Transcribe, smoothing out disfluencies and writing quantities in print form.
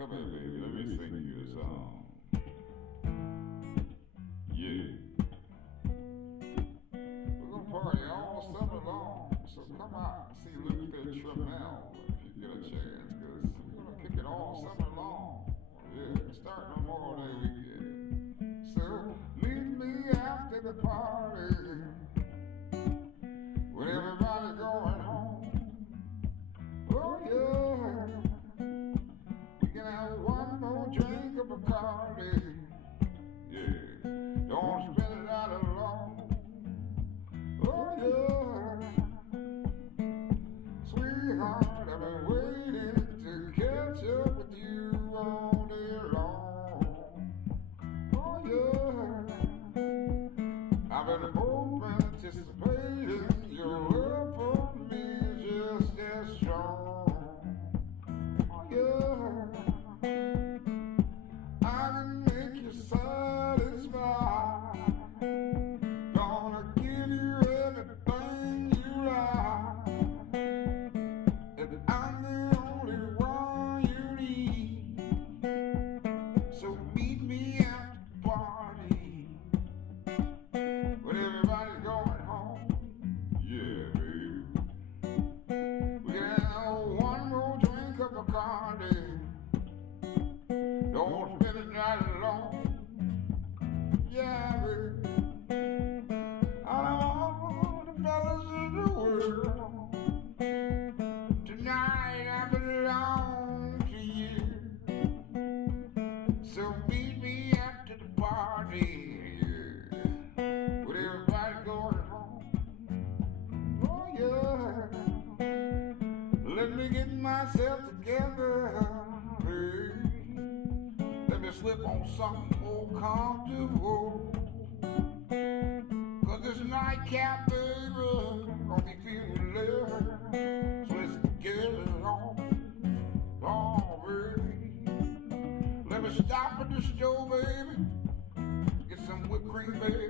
Come here, baby, let me sing you a song. Yeah. We're gonna party all summer long, so come out and see Luther Trammelll if you get a chance, because we're gonna kick it all summer long. Yeah, starting on Memorial Day weekend. So meet me after the party when everybody's going home. Oh yeah. We can have one more drink of Bacardi. Yeah, don't spend it out alone. Oh yeah, sweetheart, I've been waiting to catch up with you all day long. Oh yeah, I've been hoping, anticipating your love for me is just as strong. Oh yeah, I can make you satisfied. Gonna give you everything you like, and I'm the only one you need. So meet me at the party when everybody's going home. Yeah, baby. We can have one more drink of Bacardi. Don't spend it night alone. Yeah, baby. Out of all the fellas in the world, tonight I belong to you. So meet me after the party, yeah, with everybody going home. Oh yeah, let me get myself together, hey. Let me slip on something more comfortable, 'cause this nightcap, baby, gon' be feeling love. So let's get it on, baby. Let me stop at the store, baby, get some whipped cream, baby.